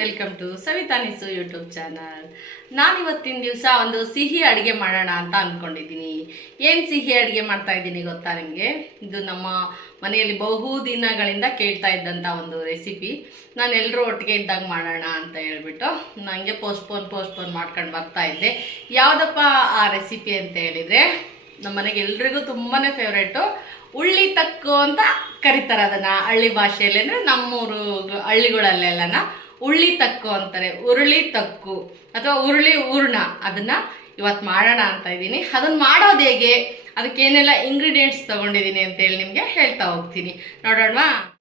Welcome to Savitha Nisu YouTube channel. ನಾನು ಇವತ್ತಿನ ದಿವಸ ಒಂದು ಸಿಹಿ ಅಡುಗೆ ಮಾಡೋಣ ಅಂತ ಅಂದ್ಕೊಂಡಿದ್ದೀನಿ ಏನು ಸಿಹಿ ಅಡುಗೆ ಮಾಡ್ತಾ ಇದ್ದೀನಿ ಗೊತ್ತಾ ನಿಮಗೆ? ಇದು ನಮ್ಮ ಮನೆಯಲ್ಲಿ ಬಹು ದಿನಗಳಿಂದ ಕೇಳ್ತಾ ಇದ್ದಂಥ ಒಂದು ರೆಸಿಪಿ. ನಾನು ಎಲ್ಲರೂ ಒಟ್ಟಿಗೆ ಇದ್ದಾಗ ಮಾಡೋಣ ಅಂತ ಹೇಳ್ಬಿಟ್ಟು ನನಗೆ ಪೋಸ್ಟ್ಪೋನ್ ಪೋಸ್ಟ್ಪೋನ್ ಮಾಡ್ಕೊಂಡು ಬರ್ತಾ ಇದ್ದೆ. ಯಾವುದಪ್ಪ ಆ ರೆಸಿಪಿ ಅಂತ ಹೇಳಿದರೆ ನಮ್ಮ ಮನೆಗೆ ಎಲ್ರಿಗೂ ತುಂಬಾ ಫೇವ್ರೇಟು ಉಳ್ಳಿ ತಕ್ಕು ಅಂತ ಕರೀತಾರೆ ಅದನ್ನು ಹಳ್ಳಿ ಭಾಷೆಯಲ್ಲಿ ಅಂದರೆ ನಮ್ಮೂರು ಹಳ್ಳಿಗಳಲ್ಲೆಲ್ಲನ ಉಳ್ಳಿ ತಕ್ಕು ಅಂತಾರೆ. ಉರುಳಿ ತಕ್ಕು ಅಥವಾ ಉರುಳಿ ಹೂರ್ಣ. ಅದನ್ನ ಇವತ್ತು ಮಾಡೋಣ ಅಂತ ಇದ್ದೀನಿ. ಅದನ್ನ ಮಾಡೋದು ಹೇಗೆ? ಅದಕ್ಕೆ ಏನೆಲ್ಲ ಇಂಗ್ರೀಡಿಯೆಂಟ್ಸ್ ತೊಗೊಂಡಿದ್ದೀನಿ ಅಂತೇಳಿ ನಿಮಗೆ ಹೇಳ್ತಾ ಹೋಗ್ತೀನಿ. ನೋಡೋಣವಾ?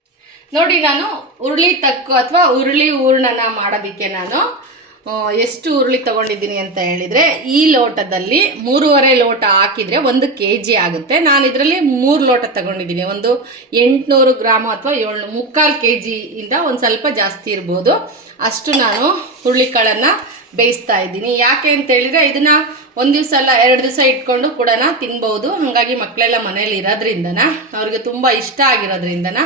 ನೋಡಿ ನಾನು ಉರುಳಿ ತಕ್ಕು ಅಥವಾ ಉರುಳಿ ಹೂರ್ಣನ ಮಾಡೋದಕ್ಕೆ ನಾನು ಎಷ್ಟು ಹುರುಳಿ ತಗೊಂಡಿದ್ದೀನಿ ಅಂತ ಹೇಳಿದರೆ, ಈ ಲೋಟದಲ್ಲಿ ಮೂರುವರೆ ಲೋಟ ಹಾಕಿದರೆ ಒಂದು ಕೆ ಜಿ ಆಗುತ್ತೆ. ನಾನು ಇದರಲ್ಲಿ ಮೂರು ಲೋಟ ತಗೊಂಡಿದ್ದೀನಿ. ಒಂದು ಎಂಟುನೂರು ಗ್ರಾಮ್ ಅಥವಾ ಏಳು, ಮುಕ್ಕಾಲು ಕೆ ಜಿಯಿಂದ ಒಂದು ಸ್ವಲ್ಪ ಜಾಸ್ತಿ ಇರ್ಬೋದು. ಅಷ್ಟು ನಾನು ಹುರುಳಿಕಾಳನ್ನು ಬೇಯಿಸ್ತಾ ಇದ್ದೀನಿ. ಯಾಕೆ ಅಂತ ಹೇಳಿದ್ರೆ ಇದನ್ನ ಒಂದು ದಿವಸ ಅಲ್ಲ, ಎರಡು ದಿವಸ ಇಟ್ಕೊಂಡು ಕೂಡ ತಿನ್ಬೋದು. ಹಾಗಾಗಿ ಮಕ್ಕಳೆಲ್ಲ ಮನೇಲಿ ಇರೋದ್ರಿಂದನ, ಅವ್ರಿಗೆ ತುಂಬ ಇಷ್ಟ ಆಗಿರೋದ್ರಿಂದನ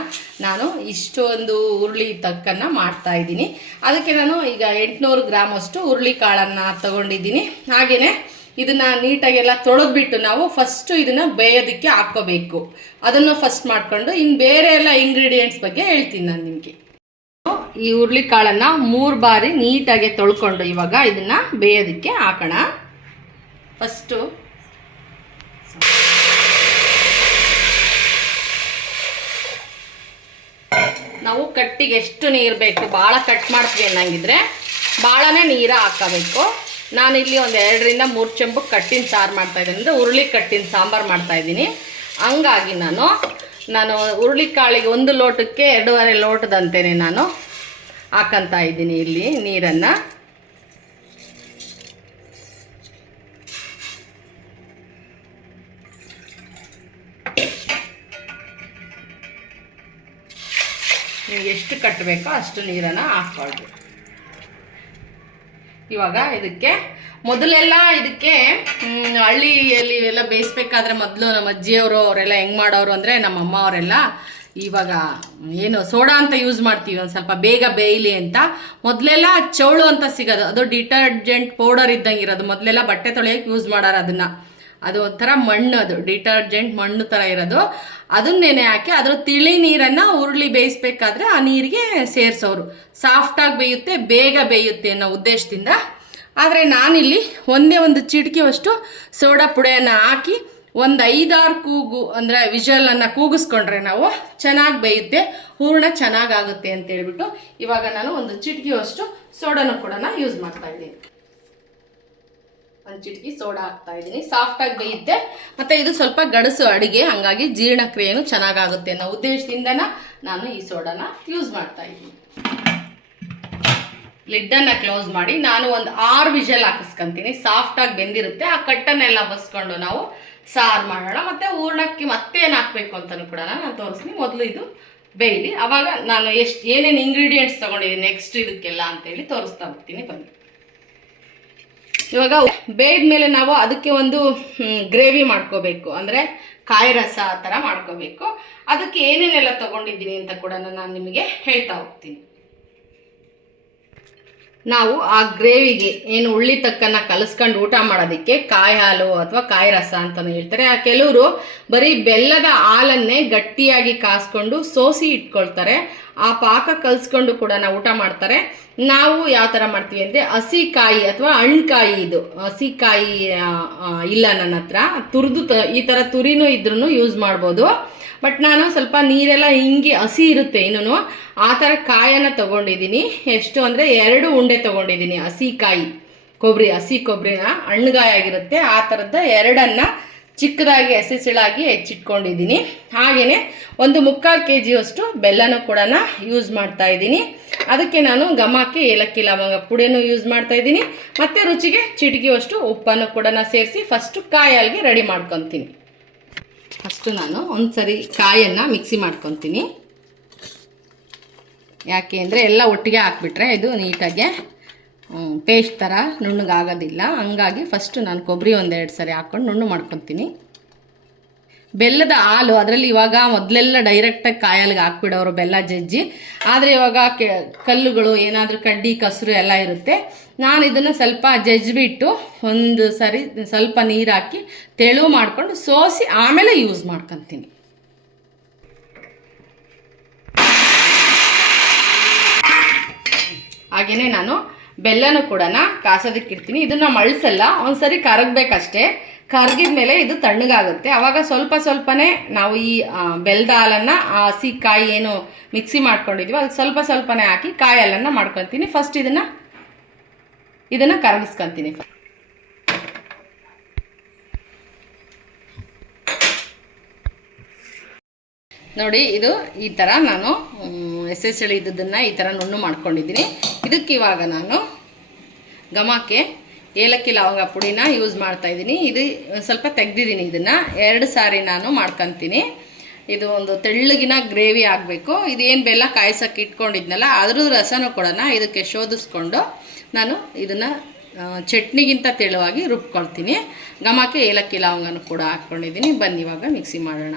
ನಾನು ಇಷ್ಟೊಂದು ಹುರುಳಿ ತಕ್ಕನ್ನ ಮಾಡ್ತಾ ಇದ್ದೀನಿ. ಅದಕ್ಕೆ ನಾನು ಈಗ ಎಂಟುನೂರು ಗ್ರಾಮ್ ಅಷ್ಟು ಹುರುಳಿ ಕಾಳನ್ನು ತಗೊಂಡಿದ್ದೀನಿ. ಹಾಗೆಯೇ ಇದನ್ನು ನೀಟಾಗೆಲ್ಲ ತೊಳೆದ್ಬಿಟ್ಟು ನಾವು ಫಸ್ಟು ಇದನ್ನು ಬೇಯೋದಕ್ಕೆ ಹಾಕ್ಕೋಬೇಕು. ಅದನ್ನು ಫಸ್ಟ್ ಮಾಡಿಕೊಂಡು ಇನ್ನು ಬೇರೆ ಎಲ್ಲ ಇಂಗ್ರೀಡಿಯೆಂಟ್ಸ್ ಬಗ್ಗೆ ಹೇಳ್ತೀನಿ ನಾನು ನಿಮಗೆ. ಈ ಹುರುಳಿ ಕಾಳನ್ನು ಮೂರು ಬಾರಿ ನೀಟಾಗಿ ತೊಳ್ಕೊಂಡು ಇವಾಗ ಇದನ್ನು ಬೇಯೋದಕ್ಕೆ ಹಾಕೋಣ. ಫಸ್ಟು ನಾವು ಕಟ್ಟಿಗೆ ಎಷ್ಟು ನೀರು ಬೇಕು ಭಾಳ ಕಟ್ ಮಾಡ್ತೀವಿ ಅನ್ನಂಗಿದ್ರೆ ಭಾಳನೇ ನೀರು ನಾನು ಇಲ್ಲಿ ಒಂದು ಎರಡರಿಂದ ಮೂರು ಚೆಂಬು ಕಟ್ಟಿನ ಸಾರು ಮಾಡ್ತಾಯಿದ್ದೀನಿ ಅಂದರೆ ಹುರುಳಿ ಕಟ್ಟಿನ ಸಾಂಬಾರು ಮಾಡ್ತಾಯಿದ್ದೀನಿ ಹಂಗಾಗಿ ನಾನು ನಾನು ಹುರುಳಿ ಕಾಳಿಗೆ ಒಂದು ಲೋಟಕ್ಕೆ ಎರಡೂವರೆ ಲೋಟದಂತೇನೆ ನಾನು ಹಾಕಂತ ಇದ್ದೀನಿ ಇಲ್ಲಿ ನೀರನ್ನು. ನೀವು ಎಷ್ಟು ಕಟ್ಟಬೇಕೋ ಅಷ್ಟು ನೀರನ್ನು ಹಾಕ್ಕೊಳ್ಬೇಕು ಇವಾಗ ಇದಕ್ಕೆ ಮೊದಲೆಲ್ಲ ಇದಕ್ಕೆ ಹಳ್ಳಿಯಲ್ಲಿ ಇವೆಲ್ಲ ಬೇಯಿಸ್ಬೇಕಾದ್ರೆ ಮೊದಲು ನಮ್ಮ ಅಜ್ಜಿಯವರು ಅವರೆಲ್ಲ ಹೆಂಗೆ ಮಾಡೋರು ಅಂದರೆ ನಮ್ಮ ಅಮ್ಮ ಅವರೆಲ್ಲ ಇವಾಗ ಏನು ಸೋಡಾ ಅಂತ ಯೂಸ್ ಮಾಡ್ತೀವಿ, ಒಂದು ಸ್ವಲ್ಪ ಬೇಗ ಬೇಯಲಿ ಅಂತ. ಮೊದಲೆಲ್ಲ ಚೌಳು ಅಂತ ಸಿಗೋದು, ಅದು ಡಿಟರ್ಜೆಂಟ್ ಪೌಡರ್ ಇದ್ದಂಗೆ ಇರೋದು. ಮೊದಲೆಲ್ಲ ಬಟ್ಟೆ ತೊಳೆಯೋಕೆ ಯೂಸ್ ಮಾಡೋರು ಅದನ್ನು. ಅದು ಒಂಥರ ಮಣ್ಣು ಅದು ಡಿಟರ್ಜೆಂಟ್ ಮಣ್ಣು ಥರ ಇರೋದು. ಅದನ್ನೇನೆ ಹಾಕಿ ಅದ್ರ ತಿಳಿ ನೀರನ್ನು ಉರುಳಿ ಬೇಯಿಸ್ಬೇಕಾದ್ರೆ ಆ ನೀರಿಗೆ ಸೇರಿಸೋರು. ಸಾಫ್ಟಾಗಿ ಬೇಯುತ್ತೆ, ಬೇಗ ಬೇಯುತ್ತೆ ಅನ್ನೋ ಉದ್ದೇಶದಿಂದ. ಆದರೆ ನಾನಿಲ್ಲಿ ಒಂದೇ ಒಂದು ಚಿಟಿಕೆಯಷ್ಟು ಸೋಡಾ ಪುಡಿಯನ್ನು ಹಾಕಿ ಒಂದು ಐದಾರು ಕೂಗು, ಅಂದರೆ ವಿಜಲನ್ನು ಕೂಗಿಸ್ಕೊಂಡ್ರೆ ನಾವು ಚೆನ್ನಾಗಿ ಬೇಯುತ್ತೆ, ಹೂರ್ಣ ಚೆನ್ನಾಗಾಗುತ್ತೆ ಅಂತ ಹೇಳ್ಬಿಟ್ಟು ಇವಾಗ ನಾನು ಒಂದು ಚಿಟಿಕೆಯಷ್ಟು ಸೋಡಾನು ಕೂಡ ಯೂಸ್ ಮಾಡ್ತಾ ಇದ್ದೀನಿ. ಒಂದು ಚಿಟಕಿ ಸೋಡಾ ಹಾಕ್ತಾ ಇದ್ದೀನಿ. ಸಾಫ್ಟಾಗಿ ಬೇಯುತ್ತೆ, ಮತ್ತು ಇದು ಸ್ವಲ್ಪ ಗಡಸು ಅಡುಗೆ, ಹಾಗಾಗಿ ಜೀರ್ಣಕ್ರಿಯೆನೂ ಚೆನ್ನಾಗಾಗುತ್ತೆ ಅನ್ನೋ ಉದ್ದೇಶದಿಂದನ ನಾನು ಈ ಸೋಡಾನ ಯೂಸ್ ಮಾಡ್ತಾ ಇದ್ದೀನಿ. ಲಿಡ್ಡನ್ನು ಕ್ಲೋಸ್ ಮಾಡಿ ನಾನು ಒಂದು ಆರು ವಿಷಲ್ ಹಾಕಿಸ್ಕೊಂತೀನಿ. ಸಾಫ್ಟಾಗಿ ಬೆಂದಿರುತ್ತೆ. ಆ ಕಟ್ಟನ್ನೆಲ್ಲ ಬಸ್ಕೊಂಡು ನಾವು ಸಾರು ಮಾಡೋಣ. ಮತ್ತು ಹೂರ್ಣಕ್ಕೆ ಮತ್ತೇನು ಹಾಕಬೇಕು ಅಂತಲೂ ಕೂಡ ನಾನು ತೋರಿಸ್ತೀನಿ. ಮೊದಲು ಇದು ಬೇಯಲಿ. ಆವಾಗ ನಾನು ಎಷ್ಟು ಏನೇನು ಇಂಗ್ರೀಡಿಯೆಂಟ್ಸ್ ತೊಗೊಂಡಿದ್ದೀನಿ ನೆಕ್ಸ್ಟ್ ಇದಕ್ಕೆಲ್ಲ ಅಂತೇಳಿ ತೋರಿಸ್ತಾ ಹೋಗ್ತೀನಿ. ಬನ್ನಿ. ಇವಾಗ ಬೇಯ್ದ ಮೇಲೆ ನಾವು ಅದಕ್ಕೆ ಒಂದು ಗ್ರೇವಿ ಮಾಡ್ಕೋಬೇಕು. ಅಂದರೆ ಕಾಯಿ ರಸ ಆ ಥರ ಮಾಡ್ಕೋಬೇಕು. ಅದಕ್ಕೆ ಏನೇನೆಲ್ಲ ತೊಗೊಂಡಿದ್ದೀನಿ ಅಂತ ಕೂಡ ನಾನು ನಿಮಗೆ ಹೇಳ್ತಾ ಹೋಗ್ತೀನಿ. ನಾವು ಆ ಗ್ರೇವಿಗೆ ಏನು ಉಳ್ಳಿ ತಕ್ಕನ್ನ ಕಲಿಸ್ಕೊಂಡು ಊಟ ಮಾಡೋದಕ್ಕೆ ಕಾಯಿ ಹಾಲು ಅಥವಾ ಕಾಯಿ ರಸ ಅಂತಲೂ ಹೇಳ್ತಾರೆ. ಆ ಕೆಲವರು ಬರೀ ಬೆಲ್ಲದ ಹಾಲನ್ನೇ ಗಟ್ಟಿಯಾಗಿ ಕಾಸ್ಕೊಂಡು ಸೋಸಿ ಇಟ್ಕೊಳ್ತಾರೆ. ಆ ಪಾಕ ಕಲ್ಸ್ಕೊಂಡು ಕೂಡ ನಾವು ಊಟ ಮಾಡ್ತಾರೆ. ನಾವು ಯಾವ ಥರ ಮಾಡ್ತೀವಿ ಅಂದರೆ ಹಸಿ ಕಾಯಿ ಅಥವಾ ಹಣ್ಕಾಯಿ ಇದು. ಹಸಿ ಕಾಯಿ ಇಲ್ಲ ನನ್ನ ಹತ್ರ. ತುರಿದು ಈ ಥರ ತುರಿನೂ ಇದ್ರೂ ಯೂಸ್ ಮಾಡ್ಬೋದು. ಬಟ್ ನಾನು ಸ್ವಲ್ಪ ನೀರೆಲ್ಲ ಹಿಂಗಿ ಹಸಿ ಇರುತ್ತೆ ಇನ್ನೂ ಆ ಥರ ಕಾಯನ್ನು ತಗೊಂಡಿದ್ದೀನಿ. ಎಷ್ಟು ಅಂದರೆ ಎರಡು ಉಂಡೆ ತಗೊಂಡಿದ್ದೀನಿ ಹಸಿ ಕಾಯಿ ಕೊಬ್ಬರಿ ಹಸಿ ಕೊಬ್ಬರಿನ ಹಣ್ಣುಗಾಯಿ ಆಗಿರುತ್ತೆ. ಆ ಥರದ ಎರಡನ್ನು ಚಿಕ್ಕದಾಗಿ ಹಸಿಸಿಳಾಗಿ ಹೆಚ್ಚಿಟ್ಕೊಂಡಿದ್ದೀನಿ. ಹಾಗೆಯೇ ಒಂದು ಮುಕ್ಕಾಲು ಕೆ ಜಿಯಷ್ಟು ಬೆಲ್ಲನೂ ಕೂಡ ಯೂಸ್ ಮಾಡ್ತಾ ಇದ್ದೀನಿ. ಅದಕ್ಕೆ ನಾನು ಘಮಕ್ಕೆ ಏಲಕ್ಕಿ ಲವಂಗ ಪುಡಿನೂ ಯೂಸ್ ಮಾಡ್ತಾ ಇದ್ದೀನಿ. ಮತ್ತು ರುಚಿಗೆ ಚಿಟಿಕೆಯಷ್ಟು ಉಪ್ಪನ್ನು ಕೂಡ ಸೇರಿಸಿ ಫಸ್ಟು ಕಾಯಿ ಹಾಲ್ಗೆ ರೆಡಿ ಮಾಡ್ಕೊತೀನಿ. ಫಸ್ಟು ನಾನು ಒಂದು ಸರಿ ಕಾಯನ್ನು ಮಿಕ್ಸಿ ಮಾಡ್ಕೊತೀನಿ. ಯಾಕೆ ಅಂದರೆ ಎಲ್ಲ ಒಟ್ಟಿಗೆ ಹಾಕ್ಬಿಟ್ರೆ ಇದು ನೀಟಾಗೆ ಪೇಸ್ಟ್ ಥರ ನುಣ್ಣಗಾಗೋದಿಲ್ಲ. ಹಂಗಾಗಿ ಫಸ್ಟು ನಾನು ಕೊಬ್ಬರಿ ಒಂದೆರಡು ಸರಿ ಹಾಕ್ಕೊಂಡು ನುಣ್ಣು ಮಾಡ್ಕೊತೀನಿ. ಬೆಲ್ಲದ ಹಾಲು, ಅದರಲ್ಲಿ ಇವಾಗ ಮೊದಲೆಲ್ಲ ಡೈರೆಕ್ಟಾಗಿ ಕಾಯಲ್ಗೆ ಹಾಕ್ಬಿಡೋರು ಬೆಲ್ಲ ಜಜ್ಜಿ. ಆದರೆ ಇವಾಗ ಕೆ, ಕಲ್ಲುಗಳು, ಏನಾದರೂ ಕಡ್ಡಿ, ಕಸರು ಎಲ್ಲ ಇರುತ್ತೆ. ನಾನು ಇದನ್ನು ಸ್ವಲ್ಪ ಜಜ್ಜಿಬಿಟ್ಟು ಒಂದು ಸರಿ ಸ್ವಲ್ಪ ನೀರು ಹಾಕಿ ತೆಳು ಮಾಡಿಕೊಂಡು ಸೋಸಿ ಆಮೇಲೆ ಯೂಸ್ ಮಾಡ್ಕೊತೀನಿ. ಹಾಗೆಯೇ ನಾನು ಬೆಲ್ಲನೂ ಕೂಡ ಕಾಸೋದಕ್ಕೆ ಇಡ್ತೀನಿ ಇದನ್ನು ಮಳ್ಸಲ್ಲ ಒಂದ್ಸರಿ ಕರಗಬೇಕಷ್ಟೇ. ಕರಗಿದ ಮೇಲೆ ಇದು ತಣ್ಣಗಾಗುತ್ತೆ. ಆವಾಗ ಸ್ವಲ್ಪ ಸ್ವಲ್ಪನೇ ನಾವು ಈ ಬೆಲ್ಲದ ಹಾಲನ್ನು ಹಸಿ ಕಾಯಿ ಏನು ಮಿಕ್ಸಿ ಮಾಡ್ಕೊಂಡಿದ್ವಿ ಅದಕ್ಕೆ ಸ್ವಲ್ಪ ಸ್ವಲ್ಪನೇ ಹಾಕಿ ಕಾಯಿ ಹಾಲನ್ನು ಮಾಡ್ಕೊತೀನಿ ಫಸ್ಟ್ ಇದನ್ನು ಇದನ್ನು ಕರಗಿಸ್ಕೊತೀನಿ. ನೋಡಿ, ಇದು ಈ ಥರ ನಾನು ಎಸ್ ಎಸ್ ಇದ್ದದನ್ನು ಈ ಥರ ನುಣ್ಣು ಮಾಡ್ಕೊಂಡಿದ್ದೀನಿ. ಇದಕ್ಕೆ ಇವಾಗ ನಾನು ಘಮಕ್ಕೆ ಏಲಕ್ಕಿ, ಲವಂಗ ಪುಡಿನ ಯೂಸ್ ಮಾಡ್ತಾ ಇದ್ದೀನಿ. ಇದು ಸ್ವಲ್ಪ ತೆಗ್ದಿದ್ದೀನಿ ಇದನ್ನು. ಎರಡು ಸಾರಿ ನಾನು ಮಾಡ್ಕೊತೀನಿ. ಇದು ಒಂದು ತೆಳ್ಳಗಿನ ಗ್ರೇವಿ ಆಗಬೇಕು. ಇದೇನು ಬೆಲ್ಲ ಕಾಯಿಸೋಕೆ ಇಟ್ಕೊಂಡಿದ್ನಲ್ಲ ಅದ್ರ ರಸನೂ ಕೂಡ ಇದಕ್ಕೆ ಶೋಧಿಸ್ಕೊಂಡು ನಾನು ಇದನ್ನು ಚಟ್ನಿಗಿಂತ ತೆಳುವಾಗಿ ರುಬ್ಕೊಳ್ತೀನಿ. ಘಮಕ್ಕೆ ಏಲಕ್ಕಿ, ಲವಂಗನೂ ಕೂಡ ಹಾಕ್ಕೊಂಡಿದ್ದೀನಿ ಬನ್ನಿ ಇವಾಗ ಮಿಕ್ಸಿ ಮಾಡೋಣ.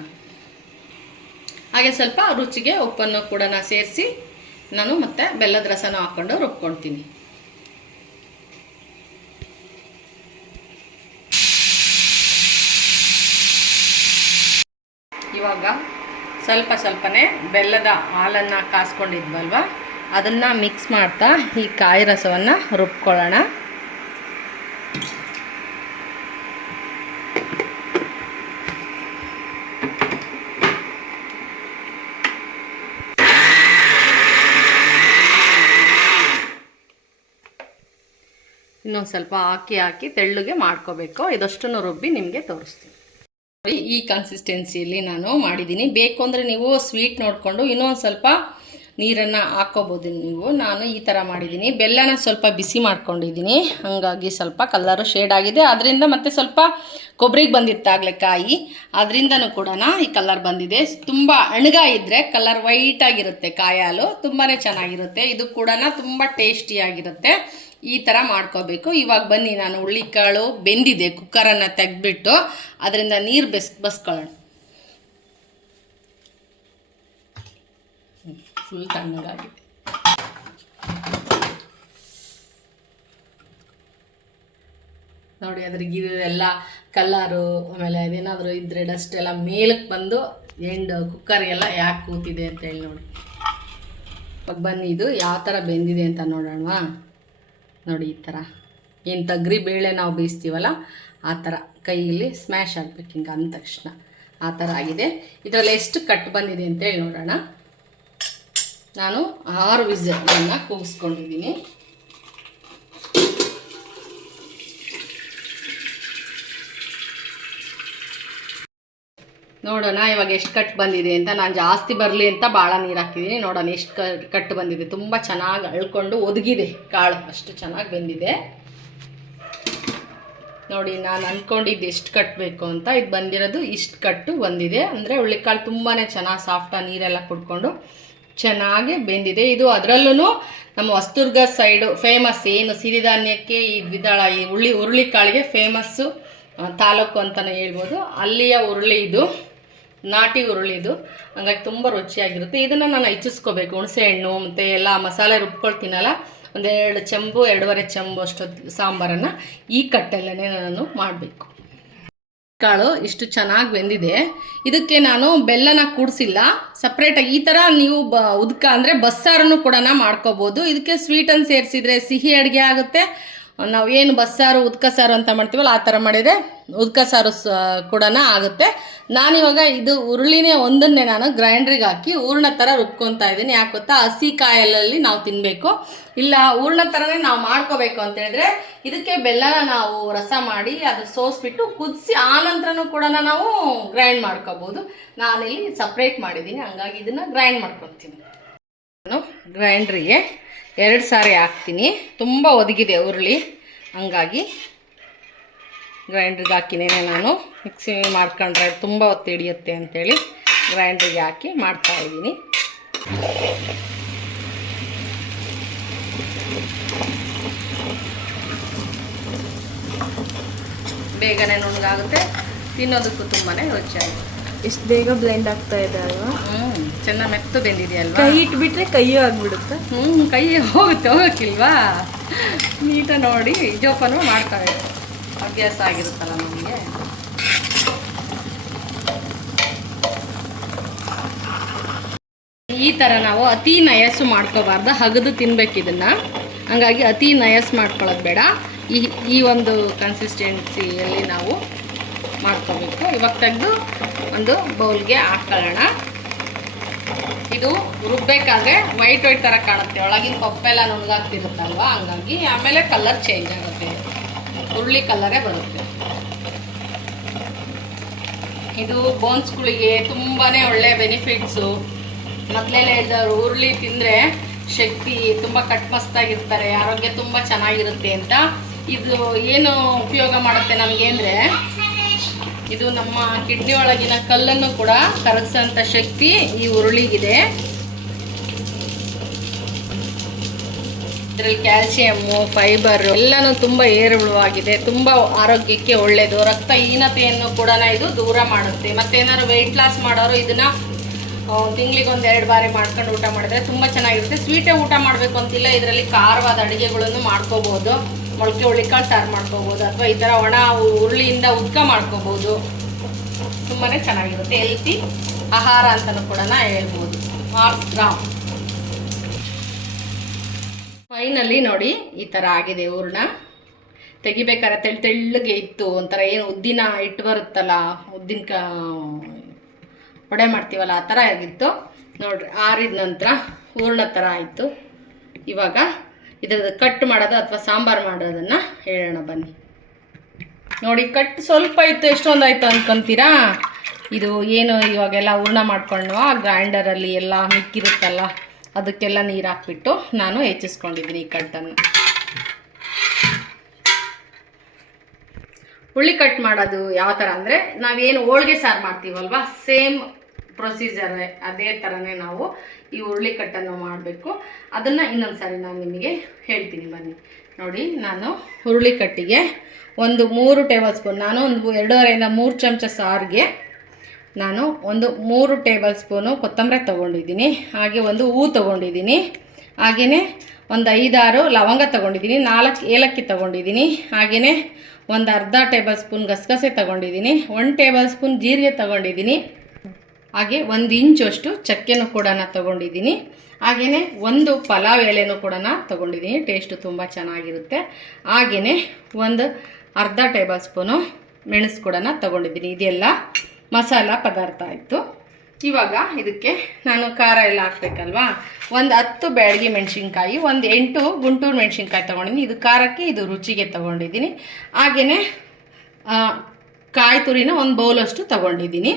ಹಾಗೆ ಸ್ವಲ್ಪ ರುಚಿಗೆ ಉಪ್ಪನ್ನು ಕೂಡ ಸೇರಿಸಿ ನಾನು ಮತ್ತೆ ಬೆಲ್ಲದ ರಸನ ಹಾಕ್ಕೊಂಡು ರುಬ್ಕೊಳ್ತೀನಿ ಇವಾಗ ಸ್ವಲ್ಪ ಸ್ವಲ್ಪನೇ ಬೆಲ್ಲದ ಹಾಲನ್ನು ಕಾಸ್ಕೊಂಡಿದ್ವಲ್ವ? ಅದನ್ನು ಮಿಕ್ಸ್ ಮಾಡ್ತಾ ಈ ಕಾಯಿ ರಸವನ್ನು ರುಬ್ಕೊಳ್ಳೋಣ. ಇನ್ನೊಂದು ಸ್ವಲ್ಪ ಹಾಕಿ ಹಾಕಿ ತೆಳ್ಳಗೆ ಮಾಡ್ಕೋಬೇಕು. ಇದಷ್ಟನ್ನು ರುಬ್ಬಿ ನಿಮಗೆ ತೋರಿಸ್ತೀನಿ. ಈ ಕನ್ಸಿಸ್ಟೆನ್ಸಿಯಲ್ಲಿ ನಾನು ಮಾಡಿದ್ದೀನಿ. ಬೇಕು ಅಂದರೆ ನೀವು ಸ್ವೀಟ್ ನೋಡಿಕೊಂಡು ಇನ್ನೊಂದು ಸ್ವಲ್ಪ ನೀರನ್ನು ಹಾಕ್ಕೋಬೋದು ನೀವು. ನಾನು ಈ ಥರ ಮಾಡಿದ್ದೀನಿ. ಬೆಲ್ಲನ ಸ್ವಲ್ಪ ಬಿಸಿ ಮಾಡ್ಕೊಂಡಿದ್ದೀನಿ. ಹಾಗಾಗಿ ಸ್ವಲ್ಪ ಕಲ್ಲರು ಶೇಡ್ ಆಗಿದೆ. ಅದರಿಂದ ಮತ್ತೆ ಸ್ವಲ್ಪ ಕೊಬ್ಬರಿಗೆ ಬಂದಿತ್ತಾಗಲೇ ಕಾಯಿ. ಅದರಿಂದನೂ ಕೂಡ ಈ ಕಲರ್ ಬಂದಿದೆ. ತುಂಬ ಅಣಗ ಇದ್ದರೆ ಕಲರ್ ವೈಟಾಗಿರುತ್ತೆ ಕಾಯಿ ಹಾಲು ತುಂಬಾ ಚೆನ್ನಾಗಿರುತ್ತೆ. ಇದು ಕೂಡ ತುಂಬ ಟೇಸ್ಟಿಯಾಗಿರುತ್ತೆ ಈ ಥರ ಮಾಡ್ಕೋಬೇಕು. ಇವಾಗ ಬನ್ನಿ, ನಾನು ಹುಳ್ಳಿಕಾಳು ಬೆಂದಿದೆ, ಕುಕ್ಕರನ್ನು ತೆಗೆದ್ಬಿಟ್ಟು ಅದರಿಂದ ನೀರು ಬೆಸ್, ಬಸ್ಕೊಳ್ಳೋಣ. ಫುಲ್ ತಣ್ಣಗಾಗಿದೆ. ನೋಡಿ ಅದ್ರಿಗೆ ಇದೆಲ್ಲ ಕಲ್ಲರು, ಆಮೇಲೆ ಅದೇನಾದರೂ ಇದ್ರೆ ಡಸ್ಟ್ ಎಲ್ಲ ಮೇಲಕ್ಕೆ ಬಂದು ಎಂಡ್ ಕುಕ್ಕರಿಗೆಲ್ಲ ಯಾಕೆ ಕೂತಿದೆ ಅಂತ ಹೇಳಿ ನೋಡಿ. ಬನ್ನಿ, ಇದು ಯಾವ ಥರ ಬೆಂದಿದೆ ಅಂತ ನೋಡೋಣವಾ? ನೋಡಿ ಈ ಥರ ಏನು ತಗ್ರಿ ಬೇಳೆ ನಾವು ಬೇಯಿಸ್ತೀವಲ್ಲ, ಆ ಥರ ಕೈಯಲ್ಲಿ ಸ್ಮ್ಯಾಶ್ ಆಗ್ಬೇಕು ಹಿಂಗೆ ಅಂದ ತಕ್ಷಣ. ಆ ಥರ ಆಗಿದೆ. ಇದರಲ್ಲಿ ಎಷ್ಟು ಕಟ್ ಬಂದಿದೆ ಅಂತೇಳಿ ನೋಡೋಣ. ನಾನು ಆರು ವಿಸಲನ್ನು ಕೂಗಿಸ್ಕೊಂಡಿದ್ದೀನಿ. ನೋಡೋಣ, ಇವಾಗ ಎಷ್ಟು ಕಟ್ ಬಂದಿದೆ ಅಂತ. ನಾನು ಜಾಸ್ತಿ ಬರಲಿ ಅಂತ ಭಾಳ ನೀರು ಹಾಕಿದ್ದೀನಿ ನೋಡೋಣ ಎಷ್ಟು ಕಟ್ ಬಂದಿದೆ. ತುಂಬ ಚೆನ್ನಾಗಿ ಅಳ್ಕೊಂಡು ಒದಗಿದೆ ಕಾಳು. ಅಷ್ಟು ಚೆನ್ನಾಗಿ ಬಂದಿದೆ. ನೋಡಿ, ನಾನು ಅಂದ್ಕೊಂಡಿದ್ದು ಎಷ್ಟು ಕಟ್ಟಬೇಕು ಅಂತ. ಇದು ಬಂದಿರೋದು ಇಷ್ಟು ಕಟ್ಟು ಬಂದಿದೆ. ಅಂದರೆ ಹುಳ್ಳಿಕಾಳು ತುಂಬಾ ಚೆನ್ನಾಗಿ ಸಾಫ್ಟಾಗಿ ನೀರೆಲ್ಲ ಕುಡ್ಕೊಂಡು ಚೆನ್ನಾಗಿ ಬೆಂದಿದೆ. ಇದು ಅದರಲ್ಲೂ ನಮ್ಮ ಹೊಸದುರ್ಗ ಸೈಡು ಫೇಮಸ್ ಏನು, ಸಿರಿಧಾನ್ಯಕ್ಕೆ ಈ ದ್ವಿದಳ, ಈ ಹುಳ್ಳಿ ಹುರುಳಿಕಾಳಿಗೆ ಫೇಮಸ್ಸು ತಾಲೂಕು ಅಂತಲೇ ಹೇಳ್ಬೋದು. ಅಲ್ಲಿಯ ಹುರುಳಿ ಇದು. ನಾಟಿ ಹುರುಳಿ ಇದು ಹಂಗಾಗಿ ತುಂಬ ರುಚಿಯಾಗಿರುತ್ತೆ. ಇದನ್ನು ನಾನು ಹೆಚ್ಚಿಸ್ಕೋಬೇಕು. ಹುಣಸೆಹಣ್ಣು ಮತ್ತು ಎಲ್ಲ ಮಸಾಲೆ ರುಬ್ಕೊಳ್ತೀನಲ್ಲ ಒಂದೆರಡು ಚೆಂಬು, ಎರಡೂವರೆ ಚೆಂಬು ಅಷ್ಟೊತ್ತು ಸಾಂಬಾರನ್ನು ಈ ಕಟ್ಟೆಲ್ಲೇ ನಾನು ಮಾಡಬೇಕು. ಕಾಳು ಇಷ್ಟು ಚೆನ್ನಾಗಿ ಬೆಂದಿದೆ. ಇದಕ್ಕೆ ನಾನು ಬೆಲ್ಲನ ಕೂಡಿಸಿಲ್ಲ. ಸಪ್ರೇಟಾಗಿ ಈ ಥರ ನೀವು ಬ ಉದ್ಕ ಅಂದರೆ ಬಸ್ಸಾರನ್ನು ಕೂಡ ಮಾಡ್ಕೋಬೋದು. ಇದಕ್ಕೆ ಸ್ವೀಟನ್ನು ಸೇರಿಸಿದ್ರೆ ಸಿಹಿ ಅಡುಗೆ ಆಗುತ್ತೆ. ನಾವು ಏನು ಬಸ್ಸಾರು ಉದ್ಕ ಸಾರು ಅಂತ ಮಾಡ್ತೀವಲ್ಲ, ಆ ಥರ ಮಾಡಿದರೆ ಉದ್ಕ ಸಾರು ಕೂಡ ಆಗುತ್ತೆ. ನಾನಿವಾಗ ಇದು ಉರುಳಿನೇ ಒಂದನ್ನೇ ನಾನು ಗ್ರೈಂಡ್ರಿಗೆ ಹಾಕಿ ಹೂರ್ಣ ಥರ ರುಬ್ಕೊತಾ ಇದ್ದೀನಿ. ಯಾಕೆ ಗೊತ್ತಾ? ಹಸಿ ಕಾಯಲಲ್ಲಿ ನಾವು ತಿನ್ನಬೇಕು ಇಲ್ಲ ಹೂರ್ಣ ಥರನೇ ನಾವು ಮಾಡ್ಕೋಬೇಕು ಅಂತ ಹೇಳಿದ್ರೆ ಇದಕ್ಕೆ ಬೆಲ್ಲನ ನಾವು ರಸ ಮಾಡಿ ಅದು ಸೋಸ್ಬಿಟ್ಟು ಕುದಿಸಿ ಆನಂತರನೂ ಕೂಡ ನಾವು ಗ್ರೈಂಡ್ ಮಾಡ್ಕೋಬೋದು ನಾನಿಲ್ಲಿ ಸಪ್ರೇಟ್ ಮಾಡಿದ್ದೀನಿ ಹಂಗಾಗಿ ಇದನ್ನು ಗ್ರೈಂಡ್ ಮಾಡ್ಕೊತೀನಿ ನಾನು ಗ್ರೈಂಡ್ರಿಗೆ ಎರಡು ಸಾರಿ ಹಾಕ್ತೀನಿ. ತುಂಬ ಒದಗಿದೆ ಉರುಳಿ. ಹಂಗಾಗಿ ಗ್ರೈಂಡ್ರಿಗೆ ಹಾಕಿನೇ ನಾನು. ಮಿಕ್ಸಿ ಮಾಡ್ಕೊಂಡ್ರೆ ತುಂಬ ಹೊತ್ತು ಹಿಡಿಯುತ್ತೆ ಅಂತೇಳಿ ಗ್ರೈಂಡ್ರಿಗೆ ಹಾಕಿ ಮಾಡ್ತಾ ಇದ್ದೀನಿ. ಬೇಗನೆ ನುಣ್ಣಗಾಗುತ್ತೆ. ತಿನ್ನೋದಕ್ಕೂ ತುಂಬಾ ರುಚಿಯಾಗುತ್ತೆ. ಎಷ್ಟು ಬೇಗ ಬ್ಲೆಂಡ್ ಆಗ್ತಾ ಇದೆ ಅಲ್ವಾ? ಹ್ಞೂ ಚೆನ್ನಾಗಿ ಮೆತ್ತು ಬೆಂದಿದೆಯಲ್ವಾ ಕೈ ಇಟ್ಬಿಟ್ರೆ ಕೈಯೂ ಆಗ್ಬಿಡುತ್ತೆ. ಹ್ಞೂ ಕೈ ಹೋಗುತ್ತೆ ಹೋಗಕ್ಕಿಲ್ವಾ ನೀಟ ನೋಡಿ ಜೋಪಾನ ಮಾಡ್ತಾರೆ. ಅಭ್ಯಾಸ ಆಗಿರುತ್ತಲ್ಲ ನಮಗೆ. ಈ ಥರ ನಾವು ಅತಿ ನಯಸ್ಸು ಮಾಡ್ಕೋಬಾರ್ದು ಹಗದು ತಿನ್ಬೇಕು ಇದನ್ನು. ಹಂಗಾಗಿ ಅತಿ ನಯಸ್ ಮಾಡ್ಕೊಳ್ಳೋದು ಬೇಡ. ಈ ಈ ಒಂದು ಕನ್ಸಿಸ್ಟೆನ್ಸಿಯಲ್ಲಿ ನಾವು ಮಾಡ್ಕೋಬೇಕು. ಇವಾಗ ತೆಗೆದು ಒಂದು ಬೌಲ್ಗೆ ಹಾಕೊಳ್ಳೋಣ. ಇದು ರುಬ್ಬೇಕಾದ್ರೆ ವೈಟ್ ವೈಟ್ ಥರ ಕಾಣುತ್ತೆ. ಒಳಗಿನ ಕೊಪ್ಪೆಲ್ಲ ನುಣ್ಣಗಾಗ್ತಿರುತ್ತಲ್ವ? ಹಂಗಾಗಿ ಆಮೇಲೆ ಕಲರ್ ಚೇಂಜ್ ಆಗುತ್ತೆ. ಹುರುಳಿ ಕಲರೇ ಬರುತ್ತೆ. ಇದು ಬೋನ್ಸ್ಗಳಿಗೆ ತುಂಬಾ ಒಳ್ಳೆ ಬೆನಿಫಿಟ್ಸು ಮೊದಲೆಲ್ಲ ಹೇಳಿದವರು, ಹುರುಳಿ ತಿಂದರೆ ಶಕ್ತಿ ತುಂಬ ಕಟ್ಮಸ್ತಾಗಿರ್ತಾರೆ, ಆರೋಗ್ಯ ತುಂಬ ಚೆನ್ನಾಗಿರುತ್ತೆ ಅಂತ. ಇದು ಏನು ಉಪಯೋಗ ಮಾಡುತ್ತೆ ನಮಗೆ ಅಂದರೆ ಇದು ನಮ್ಮ ಕಿಡ್ನಿ ಒಳಗಿನ ಕಲ್ಲನ್ನು ಕೂಡ ಕರಗಿಸೋಂಥ ಶಕ್ತಿ ಈ ಉರುಳಿಗಿದೆ. ಇದರಲ್ಲಿ ಕ್ಯಾಲ್ಸಿಯಮ್ಮು ಫೈಬರ್ ಎಲ್ಲನೂ ತುಂಬ ಏರುಳುವಾಗಿದೆ. ತುಂಬ ಆರೋಗ್ಯಕ್ಕೆ ಒಳ್ಳೆಯದು ರಕ್ತಹೀನತೆಯನ್ನು ಕೂಡ ಇದು ದೂರ ಮಾಡುತ್ತೆ. ಮತ್ತೇನಾದ್ರು ವೆಯ್ಟ್ ಲಾಸ್ ಮಾಡೋರು ಇದನ್ನ ತಿಂಗಳಿಗೆ ಒಂದು ಎರಡು ಬಾರಿ ಮಾಡ್ಕೊಂಡು ಊಟ ಮಾಡಿದ್ರೆ ತುಂಬಾ ಚೆನ್ನಾಗಿರುತ್ತೆ. ಸ್ವೀಟೇ ಊಟ ಮಾಡಬೇಕು ಅಂತಿಲ್ಲ. ಇದರಲ್ಲಿ ಖಾರವಾದ ಅಡುಗೆಗಳನ್ನು ಮಾಡ್ಕೋಬೋದು. ಮೊಳಕೆ ಹುಳಿಕಾಳು ಸಾರು ಮಾಡ್ಕೋಬೋದು, ಅಥವಾ ಈ ಥರ ಒಣ ಹುರುಳಿಯಿಂದ ಉದ್ಕ ಮಾಡ್ಕೋಬೋದು. ತುಂಬಾ ಚೆನ್ನಾಗಿರುತ್ತೆ. ಹೆಲ್ತಿ ಆಹಾರ ಅಂತಲೂ ಕೂಡ ಹೇಳ್ಬೋದು. ಹಾಫ್ ಗ್ರಾಮ್ ಫೈನಲ್ಲಿ ನೋಡಿ, ಈ ಥರ ಆಗಿದೆ ಹೂರ್ಣ. ತೆಗಿಬೇಕಾದ್ರೆ ತೆಳ್ಳು ತೆಳ್ಳಗೆ ಇತ್ತು. ಒಂಥರ ಏನು ಉದ್ದಿನ ಹಿಟ್ಟು ಬರುತ್ತಲ್ಲ, ಉದ್ದಿನ ಕ, ವಡೆ ಮಾಡ್ತೀವಲ್ಲ, ಆ ಥರ ಆಗಿತ್ತು. ನೋಡ್ರಿ, ಆರಿದ ನಂತರ ಹೂರ್ಣ ಥರ ಆಯಿತು. ಇವಾಗ ಇದ್ರದ್ದು ಕಟ್ ಮಾಡೋದು ಅಥವಾ ಸಾಂಬಾರು ಮಾಡೋದನ್ನು ಹೇಳೋಣ ಬನ್ನಿ. ನೋಡಿ, ಕಟ್ ಸ್ವಲ್ಪ ಇತ್ತು ಎಷ್ಟೊಂದು ಆಯಿತು ಅನ್ಕೊಂತೀರಾ? ಇದು ಏನು ಇವಾಗೆಲ್ಲ ಹೂರ್ಣ ಮಾಡ್ಕೊಂಡು ಗ್ರೈಂಡರಲ್ಲಿ ಎಲ್ಲ ಮಿಕ್ಕಿರುತ್ತಲ್ಲ, ಅದಕ್ಕೆಲ್ಲ ನೀರು ಹಾಕ್ಬಿಟ್ಟು ನಾನು ಹೆಚ್ಚಿಸ್ಕೊಂಡಿದ್ದೀನಿ ಈ ಕಟ್ಟನ್ನು. ಹುಳಿ ಕಟ್ ಮಾಡೋದು ಯಾವ ಥರ ಅಂದರೆ ನಾವೇನು ಹೋಳಿಗೆ ಸಾರು ಮಾಡ್ತೀವಲ್ವ? ಸೇಮ್ ಪ್ರೊಸೀಜರ್ ಅದೇ ಥರನೇ ನಾವು ಈ ಹುರುಳಿ ಕಟ್ಟನ್ನು ಮಾಡಬೇಕು. ಅದನ್ನು ಇನ್ನೊಂದು ಸಾರಿ ನಾನು ನಿಮಗೆ ಹೇಳ್ತೀನಿ ಬನ್ನಿ. ನೋಡಿ, ನಾನು ಹುರುಳಿ ಕಟ್ಟಿಗೆ ಒಂದು ಮೂರು ಟೇಬಲ್ ಸ್ಪೂನ್, ನಾನು ಒಂದು ಎರಡೂವರೆಯಿಂದ ಮೂರು ಚಮಚ ಸಾರಿಗೆ ನಾನು ಒಂದು ಮೂರು ಟೇಬಲ್ ಸ್ಪೂನು ಕೊತ್ತಂಬರಿ ತೊಗೊಂಡಿದ್ದೀನಿ. ಹಾಗೆ ಒಂದು ಹೂ ತೊಗೊಂಡಿದ್ದೀನಿ. ಹಾಗೆಯೇ ಒಂದು ಐದಾರು ಲವಂಗ ತೊಗೊಂಡಿದ್ದೀನಿ. ನಾಲ್ಕು ಏಲಕ್ಕಿ ತೊಗೊಂಡಿದ್ದೀನಿ. ಹಾಗೆಯೇ ಒಂದು ಅರ್ಧ ಟೇಬಲ್ ಸ್ಪೂನ್ ಗಸಗಸೆ ತೊಗೊಂಡಿದ್ದೀನಿ. ಒಂದು ಟೇಬಲ್ ಸ್ಪೂನ್ ಜೀರಿಗೆ ತೊಗೊಂಡಿದ್ದೀನಿ. ಹಾಗೆ ಒಂದು ಇಂಚಷ್ಟು ಚಕ್ಕೆನೂ ಕೂಡ ತೊಗೊಂಡಿದ್ದೀನಿ. ಹಾಗೆಯೇ ಒಂದು ಪಲಾವ್ ಎಲೆನೂ ಕೂಡ ತೊಗೊಂಡಿದ್ದೀನಿ. ಟೇಸ್ಟು ತುಂಬ ಚೆನ್ನಾಗಿರುತ್ತೆ. ಹಾಗೆಯೇ ಒಂದು ಅರ್ಧ ಟೇಬಲ್ ಸ್ಪೂನು ಮೆಣಸು ಕೂಡ ತೊಗೊಂಡಿದ್ದೀನಿ. ಇದೆಲ್ಲ ಮಸಾಲ ಪದಾರ್ಥ ಆಯಿತು. ಇವಾಗ ಇದಕ್ಕೆ ನಾನು ಖಾರ ಎಲ್ಲ ಹಾಕ್ಬೇಕಲ್ವಾ? ಒಂದು ಹತ್ತು ಬ್ಯಾಡಗಿ ಮೆಣಸಿನ್ಕಾಯಿ, ಒಂದು ಎಂಟು ಗುಂಟೂರು ಮೆಣಸಿನ್ಕಾಯಿ ತೊಗೊಂಡಿದ್ದೀನಿ. ಇದು ಖಾರಕ್ಕೆ, ಇದು ರುಚಿಗೆ ತೊಗೊಂಡಿದ್ದೀನಿ. ಹಾಗೆಯೇ ಕಾಯಿ ತುರಿನ ಒಂದು ಬೌಲಷ್ಟು ತೊಗೊಂಡಿದ್ದೀನಿ.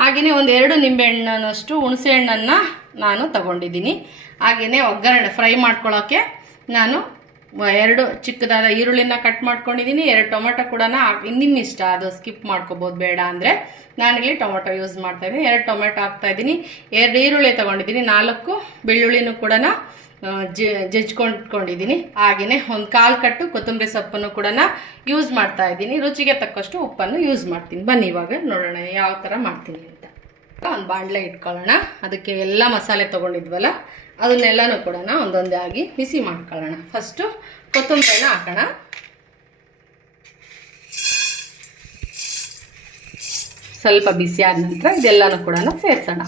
ಹಾಗೆಯೇ ಒಂದು ಎರಡು ನಿಂಬೆಹಣ್ಣನಷ್ಟು ಹುಣಸೆ ಹಣ್ಣನ್ನು ನಾನು ತಗೊಂಡಿದ್ದೀನಿ. ಹಾಗೆಯೇ ಒಗ್ಗರಣೆ ಫ್ರೈ ಮಾಡ್ಕೊಳ್ಳೋಕ್ಕೆ ನಾನು ಎರಡು ಚಿಕ್ಕದಾದ ಈರುಳ್ಳಿನ ಕಟ್ ಮಾಡ್ಕೊಂಡಿದ್ದೀನಿ. ಎರಡು ಟೊಮೆಟೊ ಕೂಡ ನಿಮ್ಮ ಇಷ್ಟ ಅದು ಸ್ಕಿಪ್ ಮಾಡ್ಕೋಬೋದು, ಬೇಡ ಅಂದರೆ. ನಾನಿಲ್ಲಿ ಟೊಮೆಟೊ ಯೂಸ್ ಮಾಡ್ತಾಯಿದ್ದೀನಿ ಎರಡು ಟೊಮೆಟೊ ಹಾಕ್ತಾಯಿದ್ದೀನಿ ಎರಡು ಈರುಳ್ಳಿ ತೊಗೊಂಡಿದ್ದೀನಿ. ನಾಲ್ಕು ಬೆಳ್ಳುಳ್ಳಿನೂ ಕೂಡ ಜಜ್ಕೊಂಡ್ಕೊಂಡಿದ್ದೀನಿ ಹಾಗೆಯೇ ಒಂದು ಕಾಲು ಕಟ್ಟು ಕೊತ್ತಂಬರಿ ಸೊಪ್ಪನ್ನು ಕೂಡ ಯೂಸ್ ಮಾಡ್ತಾ ಇದ್ದೀನಿ. ರುಚಿಗೆ ತಕ್ಕಷ್ಟು ಉಪ್ಪನ್ನು ಯೂಸ್ ಮಾಡ್ತೀನಿ. ಬನ್ನಿ ಇವಾಗ ನೋಡೋಣ ಯಾವ ಥರ ಮಾಡ್ತೀನಿ ಅಂತ. ಒಂದು ಬಾಣಲೆ ಇಟ್ಕೊಳ್ಳೋಣ. ಅದಕ್ಕೆ ಎಲ್ಲ ಮಸಾಲೆ ತೊಗೊಂಡಿದ್ವಲ್ಲ, ಅದನ್ನೆಲ್ಲನೂ ಕೂಡ ಒಂದೊಂದೇ ಆಗಿ ಬಿಸಿ ಮಾಡ್ಕೊಳ್ಳೋಣ. ಫಸ್ಟು ಕೊತ್ತಂಬರಿನ ಹಾಕೋಣ. ಸ್ವಲ್ಪ ಬಿಸಿ ಆದ ನಂತರ ಇದೆಲ್ಲನೂ ಕೂಡ ಸೇರಿಸೋಣ.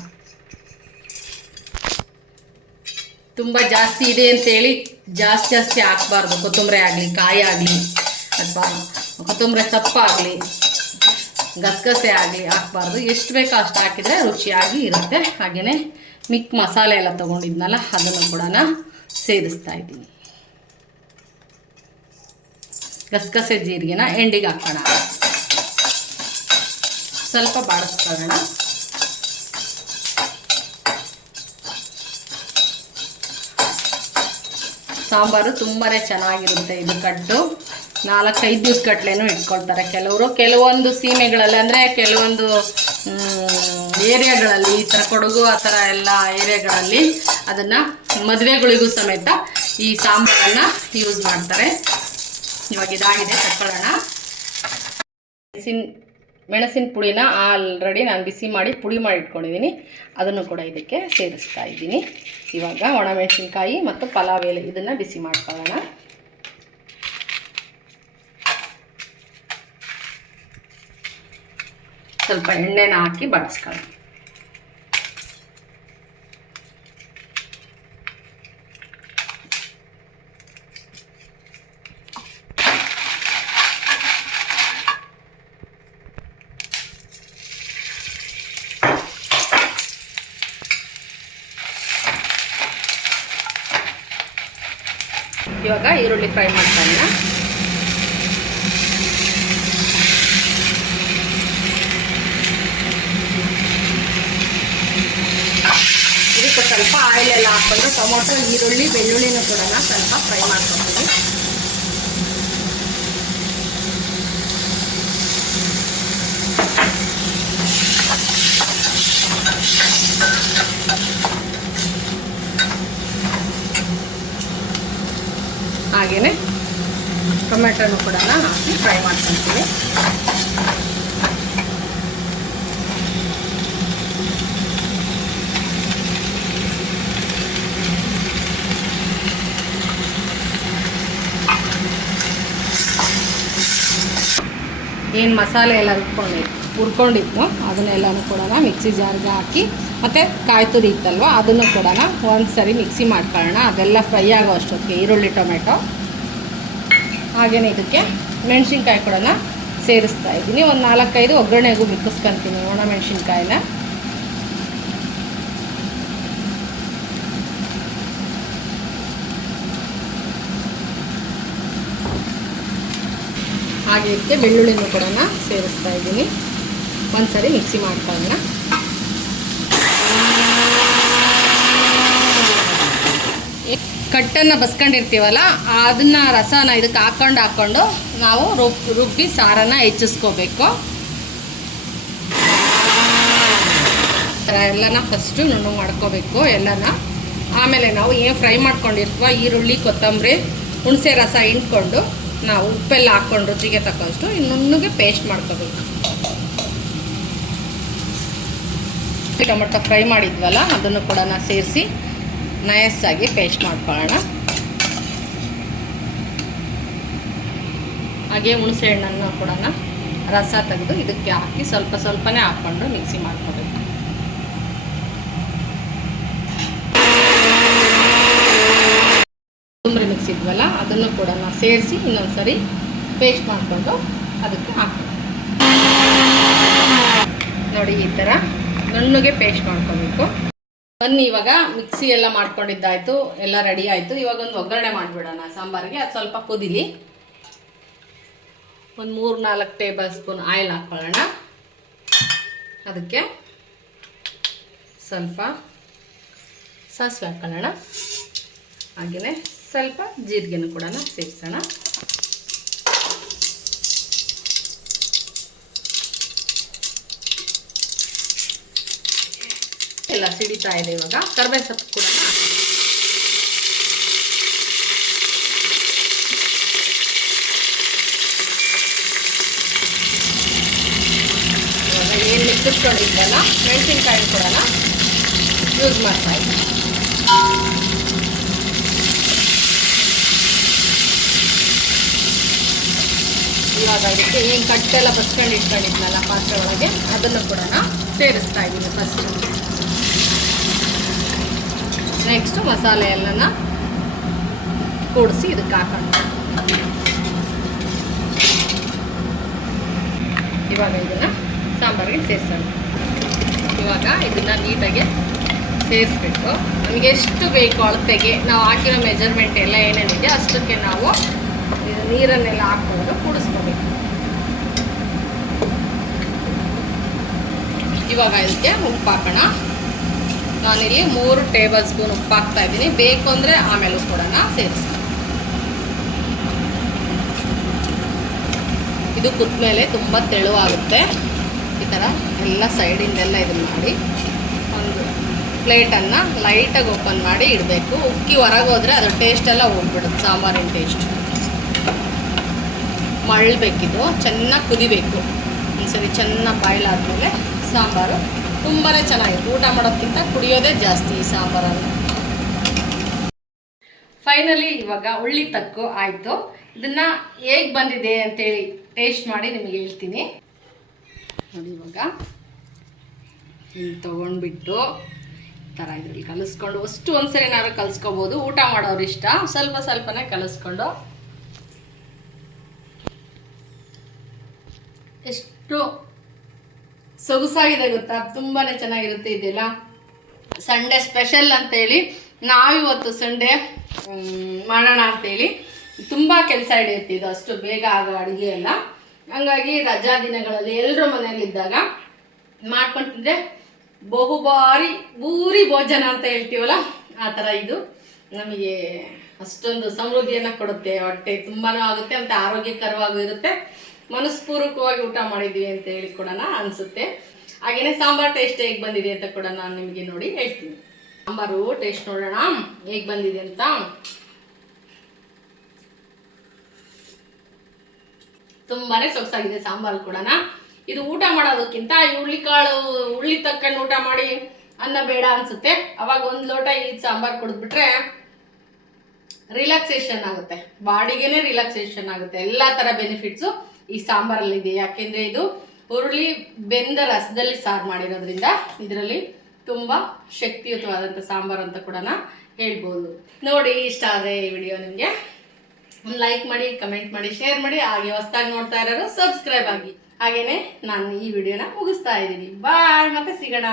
ತುಂಬ ಜಾಸ್ತಿ ಇದೆ ಅಂತೇಳಿ ಜಾಸ್ತಿ ಜಾಸ್ತಿ ಹಾಕ್ಬಾರ್ದು. ಕೊತ್ತಂಬರಿ ಆಗಲಿ, ಕಾಯಿ ಆಗಲಿ, ಅಥವಾ ಕೊತ್ತಂಬರಿ ಸೊಪ್ಪಾಗಲಿ, ಗಸಗಸೆ ಆಗಲಿ ಹಾಕ್ಬಾರ್ದು. ಎಷ್ಟು ಬೇಕೋ ಅಷ್ಟು ಹಾಕಿದರೆ ರುಚಿಯಾಗಿ ಇರುತ್ತೆ. ಹಾಗೆಯೇ ಮಿಕ್ ಮಸಾಲೆ ಎಲ್ಲ ತೊಗೊಂಡಿದ್ನಲ್ಲ, ಅದನ್ನು ಕೂಡ ಸೇರಿಸ್ತಾ ಇದ್ದೀನಿ. ಗಸಗಸೆ ಜೀರಿಗೆನ ಎಂಡಿಗೆ ಹಾಕೋಣ. ಸ್ವಲ್ಪ ಬಾಡಿಸ್ಕೊಳ್ಳೋಣ. ಸಾಂಬಾರು ತುಂಬಾ ಚೆನ್ನಾಗಿರುತ್ತೆ ಇದು ಕಟ್ಟು ನಾಲ್ಕೈದು ದಿವ್ಸ ಗಟ್ಲೆನೂ ಇಟ್ಕೊಳ್ತಾರೆ. ಕೆಲವರು ಕೆಲವೊಂದು ಸೀಮೆಗಳಲ್ಲಿ ಅಂದರೆ ಕೆಲವೊಂದು ಏರಿಯಾಗಳಲ್ಲಿ ಈ ಥರ ಕೊಡಗು ಆ ಥರ ಎಲ್ಲ ಏರಿಯಾಗಳಲ್ಲಿ ಅದನ್ನು ಮದುವೆಗಳಿಗೂ ಸಮೇತ ಈ ಸಾಂಬಾರನ್ನು ಯೂಸ್ ಮಾಡ್ತಾರೆ. ಇವಾಗ ಇದಾಗಿದೆ ಮೆಣಸಿನ ಮೆಣಸಿನ ಪುಡಿನ ಆಲ್ರೆಡಿ ನಾನು ಬಿಸಿ ಮಾಡಿ ಪುಡಿ ಮಾಡಿ ಇಟ್ಕೊಂಡಿದ್ದೀನಿ ಅದನ್ನು ಕೂಡ ಇದಕ್ಕೆ ಸೇರಿಸ್ತಾ ಇದ್ದೀನಿ. ಇವಾಗ ಒಣಮೆಣಸಿನ್ಕಾಯಿ ಮತ್ತು ಪಲಾವ್ ಎಲೆ ಇದನ್ನು ಬಿಸಿ ಮಾಡ್ಕೊಳ್ಳೋಣ. ಸ್ವಲ್ಪ ಎಣ್ಣೆನ ಹಾಕಿ ಬಡಿಸ್ಕೊಳ್ಳೋಣ ಇವಾಗ ಈರುಳ್ಳಿ ಫ್ರೈ ಮಾಡ್ಕೊಳ್ಳೋಣ. ಇದಕ್ಕೆ ಸ್ವಲ್ಪ ಆಯಿಲ್ ಎಲ್ಲ ಹಾಕ್ಕೊಂಡು ಟೊಮೊಟೊ ಈರುಳ್ಳಿ ಬೆಳ್ಳುಳ್ಳಿನೂ ಕೂಡ ಸ್ವಲ್ಪ ಫ್ರೈ ಮಾಡ್ಕೊತೀನಿ ಹಾಗೆಯೇ ಟೊಮೆಟೊನು ಕೂಡ ಹಾಕಿ ಫ್ರೈ ಮಾಡ್ಕೊತೀವಿ ಏನು ಮಸಾಲೆ ಎಲ್ಲ ರುಬ್ಕೊಂಡು ಹುರ್ಕೊಂಡಿದ್ವು ಅದನ್ನೆಲ್ಲನೂ ಕೂಡ ಮಿಕ್ಸಿ ಜಾರ್ಗೆ ಹಾಕಿ ಮತ್ತು ಕಾಯಿ ತುರಿ ಇತ್ತಲ್ವ, ಅದನ್ನು ಕೂಡ ಒಂದು ಸರಿ ಮಿಕ್ಸಿ ಮಾಡ್ಕೊಳ್ಳೋಣ. ಅದೆಲ್ಲ ಫ್ರೈ ಆಗೋ ಅಷ್ಟೊತ್ತಿಗೆ ಈರುಳ್ಳಿ ಟೊಮೆಟೊ ಹಾಗೆಯೇ ಇದಕ್ಕೆ ಮೆಣಸಿನ್ಕಾಯಿ ಕೂಡ ಸೇರಿಸ್ತಾ ಇದ್ದೀನಿ. ಒಂದು ನಾಲ್ಕೈದು ಒಗ್ಗರಣೆಗೂ ಮಿಕ್ಕಿಸ್ಕೊಂತೀನಿ ಒಣ ಮೆಣಸಿನ್ಕಾಯಿನ. ಹಾಗೆ ಇದಕ್ಕೆ ಬೆಳ್ಳುಳ್ಳಿನೂ ಕೂಡ ಸೇರಿಸ್ತಾ ಇದ್ದೀನಿ. ಒಂದ್ಸರಿ ಮಿಕ್ಸಿ ಮಾಡ್ಕೊಳ್ಳೋಣ. ಕಟ್ಟನ್ನು ಬಸ್ಕೊಂಡಿರ್ತೀವಲ್ಲ, ಅದನ್ನು ರಸನ ಇದಕ್ಕೆ ಹಾಕ್ಕೊಂಡು ಹಾಕ್ಕೊಂಡು ನಾವು ರುಬ್, ರುಬ್ಬಿ ಸಾರನ್ನು ಹೆಚ್ಚಿಸ್ಕೋಬೇಕು. ಎಲ್ಲನ ಫಸ್ಟು ನುಣ್ಣು ಮಾಡ್ಕೋಬೇಕು, ಎಲ್ಲನ. ಆಮೇಲೆ ನಾವು ಏನು ಫ್ರೈ ಮಾಡ್ಕೊಂಡಿರ್ತೀವ, ಈರುಳ್ಳಿ, ಕೊತ್ತಂಬರಿ, ಹುಣಸೆ ರಸ ಹಿಂಡ್ಕೊಂಡು ನಾವು ಉಪ್ಪೆಲ್ಲ ಹಾಕ್ಕೊಂಡು ರುಚಿಗೆ ತಕ್ಕಷ್ಟು ನುಣ್ಣಗೆ ಪೇಸ್ಟ್ ಮಾಡ್ಕೋಬೇಕು. ಟೊಮೊಟೊ ಫ್ರೈ ಮಾಡಿದ್ವಲ್ಲ, ಅದನ್ನು ಕೂಡ ಸೇರಿಸಿ ನಯಸ್ಸಾಗಿ ಪೇಸ್ಟ್ ಮಾಡ್ಕೊಳ್ಳೋಣ. ಹಾಗೆ ಹುಣಸೆ ಹಣ್ಣನ್ನು ಕೂಡ ರಸ ತೆಗೆದು ಇದಕ್ಕೆ ಹಾಕಿ ಸ್ವಲ್ಪ ಸ್ವಲ್ಪನೇ ಹಾಕ್ಕೊಂಡು ಮಿಕ್ಸಿ ಮಾಡ್ಕೋಬೇಕು. ಕೊತ್ತಂಬರಿ ಮಿಕ್ಸ್ ಇದ್ವಲ್ಲ, ಅದನ್ನು ಕೂಡ ಸೇರಿಸಿ ಇನ್ನೊಂದು ಸರಿ ಪೇಸ್ಟ್ ಮಾಡಿಕೊಂಡು ಅದಕ್ಕೆ ಹಾಕೋಣ. ನೋಡಿ ಈ ಥರ ನುಣ್ಣಗೆ ಪೇಸ್ಟ್ ಮಾಡ್ಕೋಬೇಕು. ಬನ್ನಿ, ಇವಾಗ ಮಿಕ್ಸಿ ಎಲ್ಲ ಮಾಡ್ಕೊಂಡಿದ್ದಾಯ್ತು, ಎಲ್ಲ ರೆಡಿ ಆಯಿತು. ಇವಾಗ ಒಂದು ಒಗ್ಗರಣೆ ಮಾಡಿಬಿಡೋಣ. ಸಾಂಬಾರಿಗೆ. ಅದು ಸ್ವಲ್ಪ ಕುದಿಲಿ. ಒಂದು ಮೂರು ನಾಲ್ಕು ಟೇಬಲ್ ಸ್ಪೂನ್ ಆಯಿಲ್ ಹಾಕ್ಕೊಳ್ಳೋಣ. ಅದಕ್ಕೆ ಸ್ವಲ್ಪ ಸಾಸಿವೆ ಹಾಕ್ಕೊಳ್ಳೋಣ. ಹಾಗೆಯೇ ಸ್ವಲ್ಪ ಜೀರಿಗೆನೂ ಕೂಡ ಸೇರಿಸೋಣ ಎಲ್ಲ ಸಿಡಿತಾ ಇದೆ ಇವಾಗ. ಕರ್ಬೇವು ಸೊಪ್ಪು ಕೂಡ. ಏನು ಮಿಕ್ಕಿಸ್ಕೊಂಡಿದ್ದಲ್ಲ ಮೆಣಸಿನ್ಕಾಯಿ ಕೂಡ ಯೂಸ್ ಮಾಡ್ತಾ ಇದ್ದೀನಿ ಇವಾಗ ಏನು ಕಟ್ಟೆಲ್ಲ ಬಸ್ಕೊಂಡು ಇಟ್ಕೊಂಡಿದ್ನಲ್ಲ ಪಾತ್ರೆ ಒಳಗೆ, ಅದನ್ನು ಕೂಡ ಸೇರಿಸ್ತಾ ಇದ್ದೀನಿ ಫಸ್ಟ್ ನೆಕ್ಸ್ಟು ಮಸಾಲೆ ಎಲ್ಲನ ಕೂಡಿಸಿ ಇದಕ್ಕೆ ಹಾಕೋಣ. ಇವಾಗ ಇದನ್ನು ಸಾಂಬಾರಿಗೆ ಸೇರಿಸೋಣ. ಇವಾಗ ಇದನ್ನು ನೀಟಾಗಿ ಸೇರಿಸ್ಬೇಕು. ನಮಗೆ ಎಷ್ಟು ಬೇಕು ಅಳತೆಗೆ, ನಾವು ಹಾಕಿರೋ ಮೆಜರ್ಮೆಂಟ್ ಎಲ್ಲ ಏನೇನಿದೆ ಅಷ್ಟಕ್ಕೆ ನಾವು ನೀರನ್ನೆಲ್ಲ ಹಾಕ್ಕೊಂಡು ಕೂಡಿಸ್ಕೋಬೇಕು. ಇವಾಗ ಇದಕ್ಕೆ ಉಪ್ಪು ಹಾಕೋಣ. ನಾನಿಲ್ಲಿ ಮೂರು ಟೇಬಲ್ ಸ್ಪೂನ್ ಉಪ್ಪು ಹಾಕ್ತಾ ಇದ್ದೀನಿ. ಬೇಕು ಅಂದರೆ ಆಮೇಲೆ ಕೂಡ ಸೇರಿಸ್ತೀನಿ. ಇದು ಕುದ್ಮೇಲೆ ತುಂಬ ತೆಳುವಾಗುತ್ತೆ. ಈ ಥರ ಎಲ್ಲ ಸೈಡಿಂದೆಲ್ಲ ಇದನ್ನು ಮಾಡಿ ಒಂದು ಪ್ಲೇಟನ್ನು ಲೈಟಾಗಿ ಓಪನ್ ಮಾಡಿ ಇಡಬೇಕು. ಉಕ್ಕಿ ಹೊರಗೆ ಹೋದರೆ ಅದ್ರ ಟೇಸ್ಟೆಲ್ಲ ಹೋಗ್ಬಿಡುತ್ತೆ, ಸಾಂಬಾರಿನ ಟೇಸ್ಟ್ ಮಳ್ಳಬೇಕಿದು ಚೆನ್ನಾಗಿ ಕುದಿಬೇಕು. ಒಂದ್ಸರಿ ಚೆನ್ನಾಗಿ ಬಾಯ್ಲ್ ಆದಮೇಲೆ ಸಾಂಬಾರು. ತುಂಬಾ ಚೆನ್ನಾಗಿತ್ತು. ಊಟ ಮಾಡೋದಕ್ಕಿಂತ ಕುಡಿಯೋದೇ ಜಾಸ್ತಿ ಈ ಸಾಂಬಾರನ್ನು. ಫೈನಲಿ ಇವಾಗ ಉಳ್ಳಿ ತಕ್ಕು ಆಯಿತು. ಇದನ್ನು ಹೇಗೆ ಬಂದಿದೆ ಅಂತೇಳಿ ಟೇಸ್ಟ್ ಮಾಡಿ ನಿಮಗೆ ಹೇಳ್ತೀನಿ. ನೋಡಿ ಇವಾಗ. ತೊಗೊಂಡ್ಬಿಟ್ಟು ಈ ಥರ ಇದ್ರಲ್ಲಿ ಕಲಿಸ್ಕೊಂಡು, ಅಷ್ಟು ಒಂದ್ಸರಿ ಏನಾದ್ರು ಕಲಿಸ್ಕೋಬೋದು. ಊಟ ಮಾಡೋರು ಇಷ್ಟ. ಸ್ವಲ್ಪ ಸ್ವಲ್ಪನೇ ಕಲಿಸ್ಕೊಂಡು. ಎಷ್ಟು ಸೊಗಸಾಗಿದೆ ಗೊತ್ತಾ? ತುಂಬಾ ಚೆನ್ನಾಗಿರುತ್ತೆ ಇದೆಲ್ಲ. ಸಂಡೇ ಸ್ಪೆಷಲ್ ಅಂತೇಳಿ ನಾವಿವತ್ತು ಸಂಡೇ ಮಾಡೋಣ ಅಂತೇಳಿ ತುಂಬ ಕೆಲಸ ಹಿಡಿಯುತ್ತೆ ಇದು ಅಷ್ಟು ಬೇಗ ಆಗೋ ಅಡುಗೆ ಎಲ್ಲ. ಹಂಗಾಗಿ ರಜಾ ದಿನಗಳಲ್ಲಿ ಎಲ್ಲರೂ ಮನೆಯಲ್ಲಿದ್ದಾಗ ಮಾಡ್ಕೊಂಡು ತಿಂದರೆ ಬಹುಬಾರಿ ಭೂರಿ ಭೋಜನ ಅಂತ ಹೇಳ್ತೀವಲ್ಲ, ಆ ಥರ ಇದು. ನಮಗೆ ಅಷ್ಟೊಂದು ಸಮೃದ್ಧಿಯನ್ನು ಕೊಡುತ್ತೆ, ಹೊಟ್ಟೆ ತುಂಬಾನೂ ಆಗುತ್ತೆ, ಮತ್ತು ಆರೋಗ್ಯಕರವಾಗೂ ಇರುತ್ತೆ. ಮನಸ್ಪೂರ್ವಕವಾಗಿ ಊಟ ಮಾಡಿದ್ವಿ ಅಂತ ಹೇಳಿ ಕೂಡ ಅನ್ಸುತ್ತೆ. ಹಾಗೇನೆ ಸಾಂಬಾರ್ ಟೇಸ್ಟ್ ಹೇಗ್ ಬಂದಿದೆ ಅಂತ ಕೂಡ ನಾನು ನಿಮಗೆ ನೋಡಿ ಹೇಳ್ತೀನಿ. ಸಾಂಬಾರು ಟೇಸ್ಟ್ ನೋಡೋಣ. ಹೇಗ್ ಬಂದಿದೆ ಅಂತ. ತುಂಬಾನೇ ಸೊಗಸಾಗಿದೆ ಸಾಂಬಾರು ಕೂಡ ಇದು ಊಟ ಮಾಡೋದಕ್ಕಿಂತ ಈ ಹುಳ್ಳಿಕಾಳು ಹುಳ್ಳಿ ತಕ್ಕಂಡು ಊಟ ಮಾಡಿ ಅನ್ನ ಬೇಡ ಅನ್ಸುತ್ತೆ. ಅವಾಗ ಒಂದು ಲೋಟ ಈ ಸಾಂಬಾರು ಕುಡಿದ್ಬಿಟ್ರೆ ರಿಲ್ಯಾಕ್ಸೇಷನ್ ಆಗುತ್ತೆ. ಬಾಡಿಗೆನೆ ರಿಲ್ಯಾಕ್ಸೇಷನ್ ಆಗುತ್ತೆ. ಎಲ್ಲ ಥರ ಬೆನಿಫಿಟ್ಸು ಈ ಸಾಂಬಾರಲ್ಲಿ ಇದೆ ಯಾಕೆಂದ್ರೆ ಇದು ಹುರುಳಿ ಬೆಂದ ರಸದಲ್ಲಿ ಸಾರು ಮಾಡಿರೋದ್ರಿಂದ ಇದರಲ್ಲಿ ತುಂಬ ಶಕ್ತಿಯುತವಾದಂಥ ಸಾಂಬಾರು ಅಂತ ಕೂಡ ಹೇಳ್ಬೋದು. ನೋಡಿ, ಇಷ್ಟ ಆದರೆ ಈ ವಿಡಿಯೋ ನಿಮಗೆ ಲೈಕ್ ಮಾಡಿ, ಕಮೆಂಟ್ ಮಾಡಿ, ಶೇರ್ ಮಾಡಿ, ಹಾಗೆ ಹೊಸ್ದಾಗಿ ನೋಡ್ತಾ ಇರೋರು ಸಬ್ಸ್ಕ್ರೈಬ್ ಆಗಿ. ಹಾಗೇನೆ ನಾನು ಈ ವಿಡಿಯೋನ ಮುಗಿಸ್ತಾ ಇದ್ದೀನಿ. ಬಾಯ್, ಮತ್ತೆ ಸಿಗೋಣ.